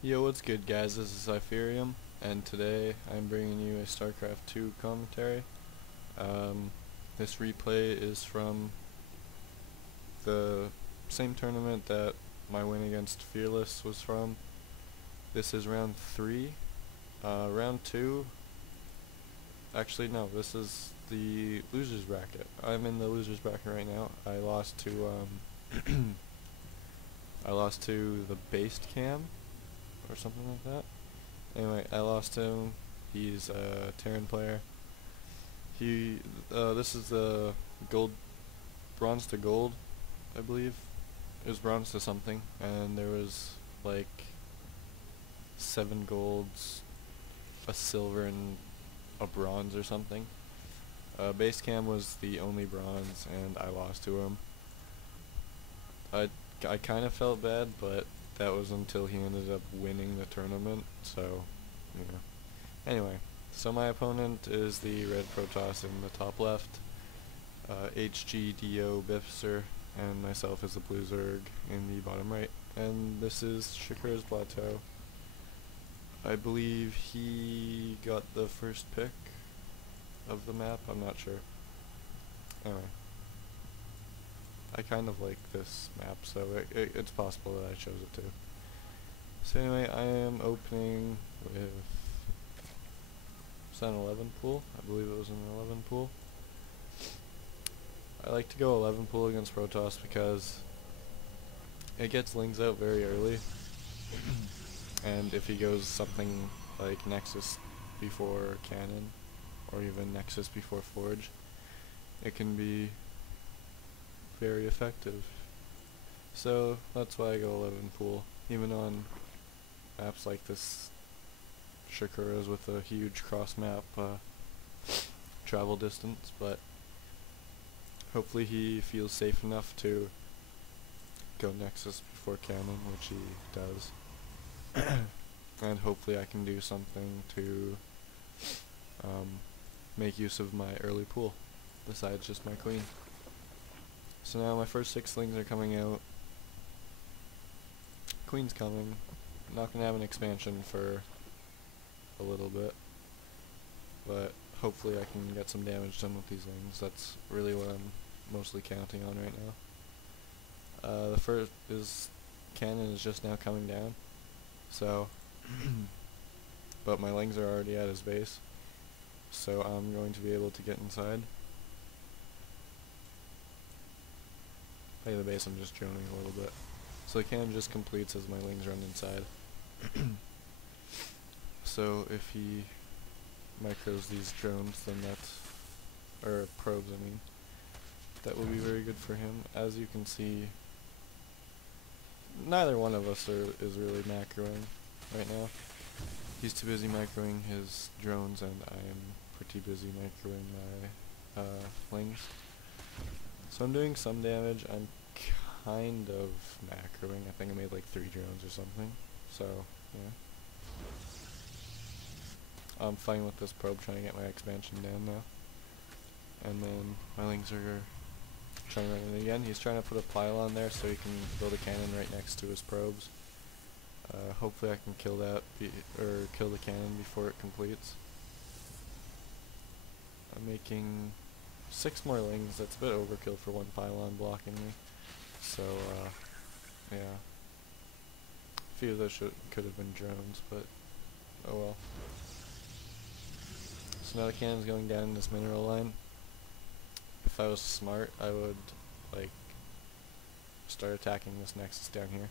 Yo, what's good guys, this is Hyfearium, and today I'm bringing you a StarCraft 2 commentary. Um, this replay is from the same tournament that my win against Fearless was from. This is round 3. Round 2, actually no, this is the losers bracket. I'm in the losers bracket right now. I lost to, I lost to the based cam, or something like that. Anyway, I lost him. He's a Terran player. This is the bronze to gold, I believe. It was bronze to something, and there was like 7 golds, a silver, and a bronze or something. Base cam was the only bronze, and I lost to him. I kind of felt bad, but that was until he ended up winning the tournament, so, yeah. Anyway, so my opponent is the red Protoss in the top left, HGDObipster, and myself is the blue Zerg in the bottom right. And this is Shakura's Plateau. I believe he got the first pick of the map, I'm not sure. Anyway. I kind of like this map, so it's possible that I chose it too. So anyway, I am opening with, is that an 11 pool? I believe it was an 11 pool. I like to go 11 pool against Protoss because it gets Lings out very early, and if he goes something like Nexus before Cannon, or even Nexus before Forge, it can be very effective. So that's why I go 11 pool, even on maps like this Shakura's with a huge cross map travel distance, but hopefully he feels safe enough to go Nexus before Cannon, which he does. And hopefully I can do something to make use of my early pool, besides just my queen. So now my first 6 Lings are coming out. Queen's coming. I'm not going to have an expansion for a little bit, but hopefully I can get some damage done with these Lings. That's really what I'm mostly counting on right now. The first is Cannon is just now coming down, so but my Lings are already at his base, so I'm going to be able to get inside. Play the base, I'm just droning a little bit. So the cannon just completes as my Lings run inside. So if he micros these drones, then that's, or probes I mean, that will be very good for him. As you can see, neither one of us is really macroing right now. He's too busy macroing his drones, and I am pretty busy macroing my Lings. So I'm doing some damage. I'm kind of macroing. I think I made like 3 drones or something. So, yeah. I'm fighting with this probe, trying to get my expansion down now. And then my Lings are trying to run it again. He's trying to put a pylon there so he can build a cannon right next to his probes. Hopefully I can kill that, kill the cannon before it completes. I'm making 6 more Lings. That's a bit overkill for 1 pylon blocking me. So, yeah. A few of those could have been drones, but oh well. So now the cannon's going down in this mineral line. If I was smart, I would, like, start attacking this Nexus down here.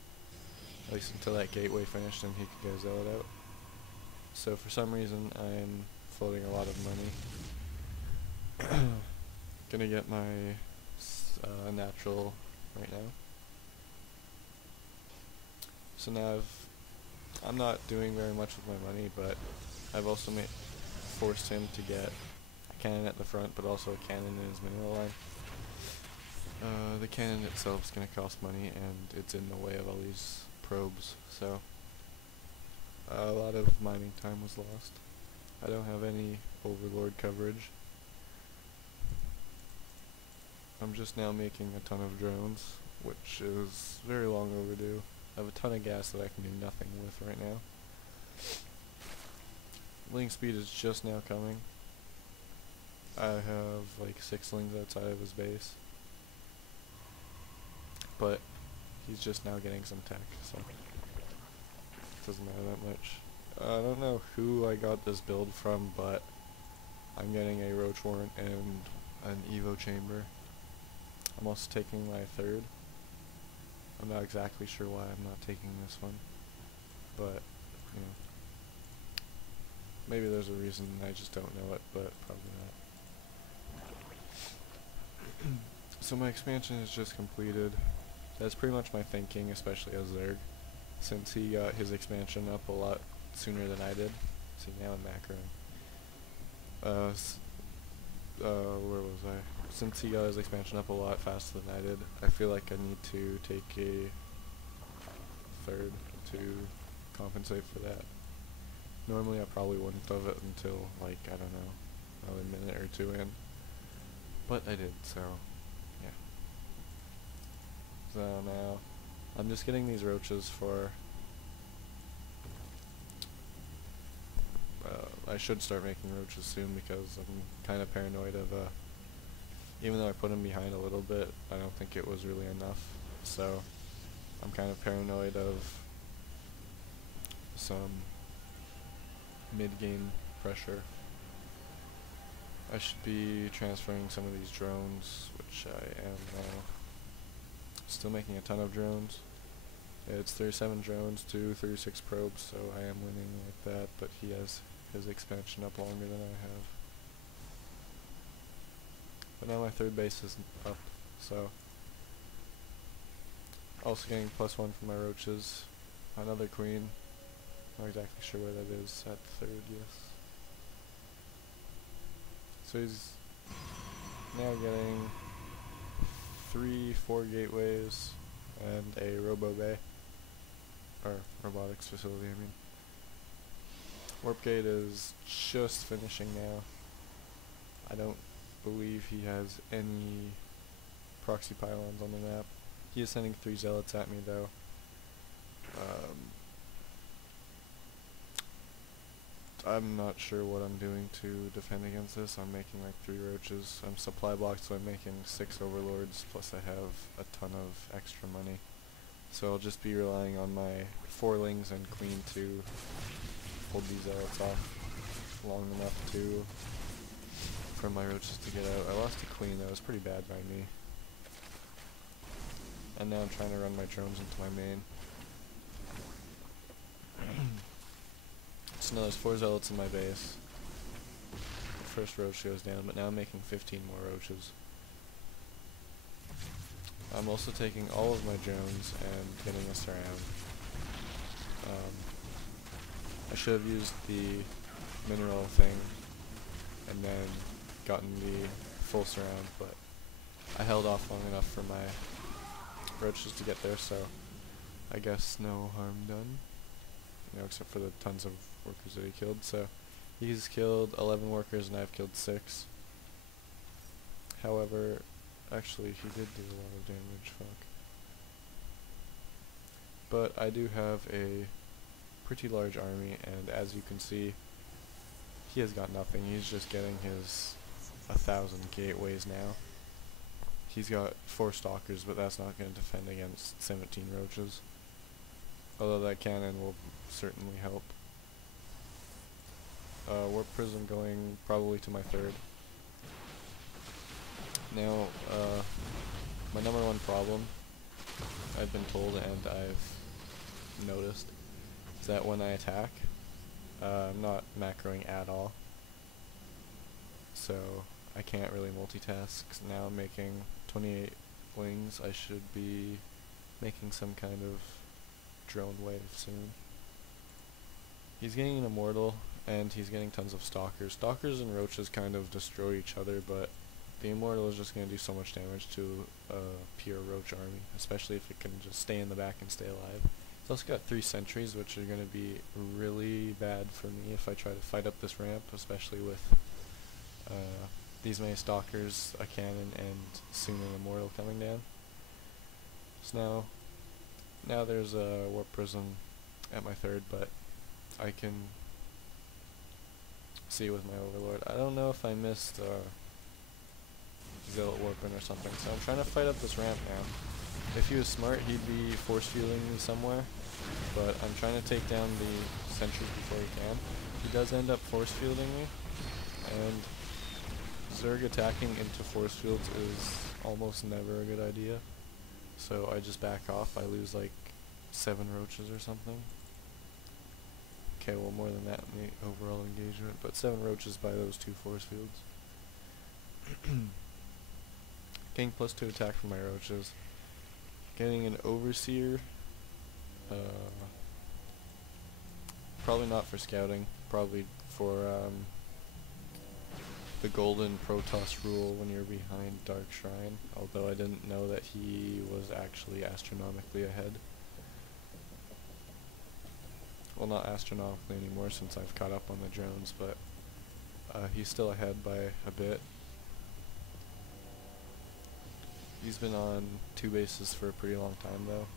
At least until that gateway finished and he could get Zealot out. So for some reason, I'm floating a lot of money. Gonna get my natural right now. So now I'm not doing very much with my money, but I've also forced him to get a cannon at the front, but also a cannon in his mineral line. The cannon itself is going to cost money, and it's in the way of all these probes, so a lot of mining time was lost. I don't have any Overlord coverage. I'm just now making a ton of drones, which is very long overdue. I have a ton of gas that I can do nothing with right now. Ling speed is just now coming. I have like 6 lings outside of his base. But he's just now getting some tech, so it doesn't matter that much. I don't know who I got this build from, but I'm getting a Roach Warrant and an Evo Chamber. I'm also taking my 3rd. I'm not exactly sure why I'm not taking this one, but you know, maybe there's a reason, I just don't know it, but probably not. So my expansion is just completed. That's pretty much my thinking, especially as Zerg, since he got his expansion up a lot sooner than I did. See, now I'm macroing. Where was I? Since he got his expansion up a lot faster than I did, I feel like I need to take a 3rd to compensate for that. Normally I probably wouldn't have it until, like, I don't know, another minute or 2 in. But I did, so, yeah. So now, I'm just getting these roaches for... I should start making roaches soon because I'm kind of paranoid of, even though I put him behind a little bit, I don't think it was really enough. So, I'm kind of paranoid of some mid-game pressure. I should be transferring some of these drones, which I am now. Still making a ton of drones. It's 37 drones to 36 probes, so I am winning like that, but he has his expansion up longer than I have. But now my 3rd base is up, so. Also getting +1 for my roaches. Another queen. Not exactly sure where that is. At 3rd, yes. So he's now getting 3-4 gateways and a robo bay. Or robotics facility, I mean. Warp gate is just finishing now. I don't believe he has any proxy pylons on the map. He is sending 3 zealots at me though. I'm not sure what I'm doing to defend against this. I'm making like 3 roaches. I'm supply blocked, so I'm making 6 overlords, plus I have a ton of extra money. So I'll just be relying on my 4 lings and queen to hold these zealots off long enough for my roaches to get out. I lost a queen, that was pretty bad by me. And now I'm trying to run my drones into my main. So now there's 4 zealots in my base. The first roach goes down, but now I'm making 15 more roaches. I'm also taking all of my drones and getting us around. I should have used the mineral thing and then gotten the full surround, but I held off long enough for my roaches to get there, so I guess no harm done. You know, except for the tons of workers that he killed. So he's killed 11 workers and I've killed 6. However, actually he did do a lot of damage, fuck. But I do have a pretty large army, and as you can see, he has got nothing. He's just getting his 1,000 gateways now. He's got 4 stalkers, but that's not going to defend against 17 roaches. Although that cannon will certainly help. Warp prism going probably to my 3rd. Now, my number 1 problem, I've been told and I've noticed, is that when I attack, I'm not macroing at all. So I can't really multitask. Now I'm making 28 wings. I should be making some kind of drone wave soon. He's getting an immortal, and he's getting tons of stalkers. Stalkers and roaches kind of destroy each other, but the immortal is just going to do so much damage to a pure roach army, especially if it can just stay in the back and stay alive. It's also got 3 sentries, which are going to be really bad for me if I try to fight up this ramp, especially with these many stalkers, a cannon, and soon an immortal coming down. So now, Now there's a warp prism at my third, but I can see with my overlord. I don't know if I missed Zealot warping or something, so I'm trying to fight up this ramp now. If he was smart, he'd be force fielding me somewhere, but I'm trying to take down the sentries before he can. He does end up force fielding me, and Zerg attacking into force fields is almost never a good idea. So I just back off. I lose like 7 roaches or something. Okay, well more than that in the overall engagement, but 7 roaches by those 2 force fields. Getting +2 attack from my roaches. Getting an overseer. Probably not for scouting. Probably for the golden Protoss rule when you're behind Dark Shrine, although I didn't know that he was actually astronomically ahead. Well, not astronomically anymore since I've caught up on the drones, but he's still ahead by a bit. He's been on 2 bases for a pretty long time though.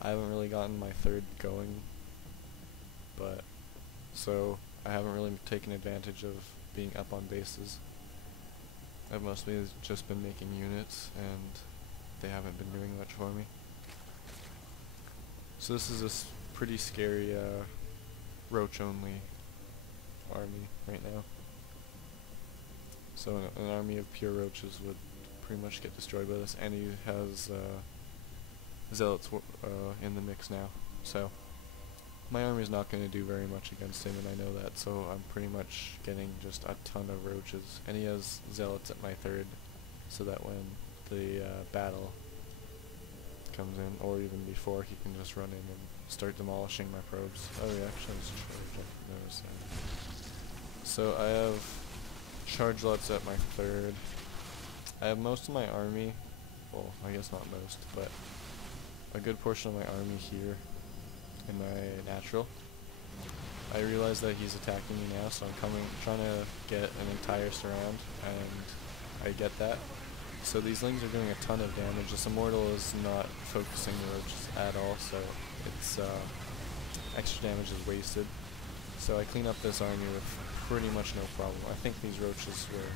I haven't really gotten my third going, but so I haven't really taken advantage of being up on bases. I've mostly just been making units, and they haven't been doing much for me. So this is a pretty scary roach-only army right now. So an army of pure roaches would pretty much get destroyed by this, and he has zealots in the mix now. So my army is not going to do very much against him, and I know that, so I'm pretty much getting just a ton of roaches. And he has zealots at my third, so that when the battle comes in, or even before, he can just run in and start demolishing my probes. Oh, he actually has charge, I noticed that. So I have charge lots at my third. I have most of my army, well, I guess not most, but a good portion of my army here in my natural. I realize that he's attacking me now, so I'm trying to get an entire surround, and I get that. So these lings are doing a ton of damage. This immortal is not focusing the roaches at all, so it's extra damage is wasted. So I clean up this army with pretty much no problem. I think these roaches were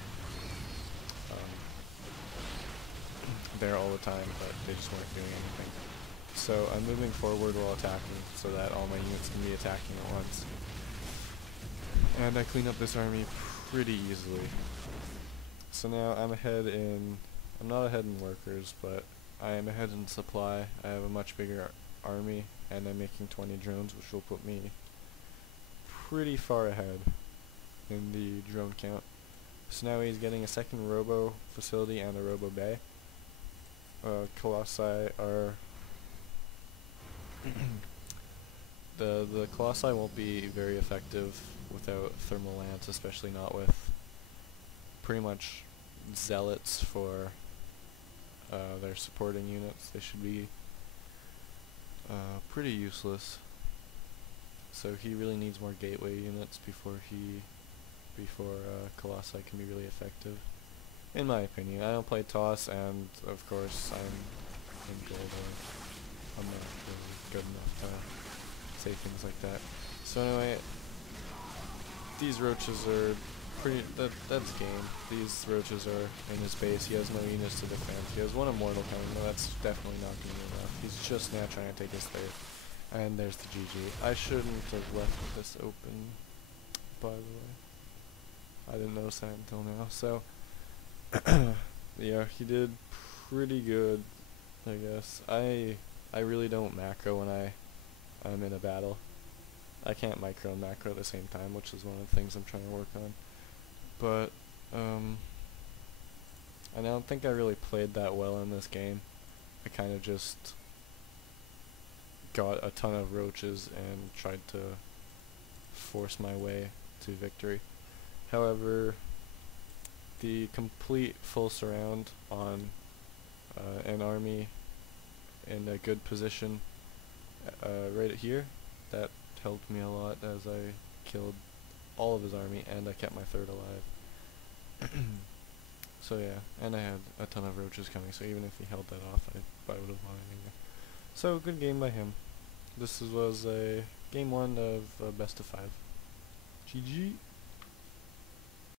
there all the time, but they just weren't doing anything. So I'm moving forward while attacking so that all my units can be attacking at once. And I clean up this army pretty easily. So now I'm ahead in, I'm not ahead in workers, but I am ahead in supply. I have a much bigger army, and I'm making 20 drones, which will put me pretty far ahead in the drone count. So now he's getting a second robo facility and a robo bay. Colossi are the Colossi won't be very effective without thermal lance, especially not with pretty much zealots for their supporting units. They should be pretty useless. So he really needs more gateway units before Colossi can be really effective, in my opinion. I don't play toss, and of course I'm in gold. I'm not really good enough to say things like that. So anyway, these roaches are pretty, that's game. These roaches are in his base. He has no units to defend. He has one immortal coming, but that's definitely not going to be enough. He's just now trying to take his third. And there's the GG. I shouldn't have left this open, by the way. I didn't notice that until now. So yeah, he did pretty good, I guess. I really don't macro when I'm in a battle. I can't micro and macro at the same time, which is one of the things I'm trying to work on. But I don't think I really played that well in this game. I kind of just got a ton of roaches and tried to force my way to victory. However, the complete full surround on an army in a good position right here, that helped me a lot as I killed all of his army and I kept my third alive. So yeah, and I had a ton of roaches coming, so even if he held that off, I would have won anyway. So good game by him. This was a game 1 of best of 5. GG.